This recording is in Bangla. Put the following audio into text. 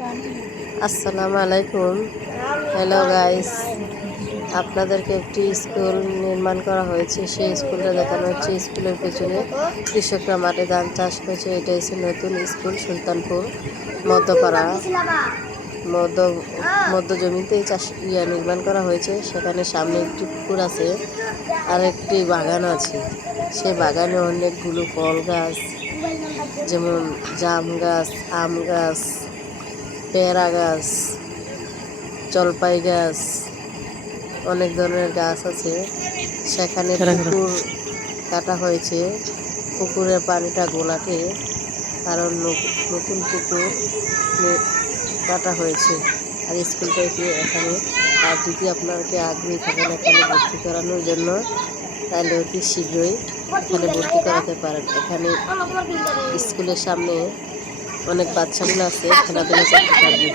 আসসালামু আলাইকুম। হ্যালো গাইস, আপনাদেরকে একটি স্কুল নির্মাণ করা হয়েছে। সেই স্কুলটা দেখানো হচ্ছে। স্কুলের পেছনে কৃষকরা মাঠে ধান চাষ করছে। এটা হচ্ছে নতুন স্কুল, সুলতানপুর মধ্যপাড়া মধ্য মধ্য জমিতে নির্মাণ করা হয়েছে। সেখানে সামনে একটি পুকুর আছে আর একটি বাগান আছে। সেই বাগানে অনেকগুলো ফল গাছ, যেমন জাম গাছ, আম গাছ, পেয়ারা গাছ, জলপাই গাছ, অনেক ধরনের গাছ আছে। সেখানে পুকুর কাটা হয়েছে। পুকুরের পানিটা ঘোলাটে, কারণ নতুন পুকুর কাটা হয়েছে। আর স্কুলটা এখানে, আর যদি আপনাকে আগ্রহী থাকেন এখানে ভর্তি করানোর জন্য, তাহলে অতি শীঘ্রই এখানে ভর্তি করাতে পারেন। এখানে স্কুলের সামনে অনেক বাচ্চাগুলো আছে, খেলাধুলা করতে পারবে।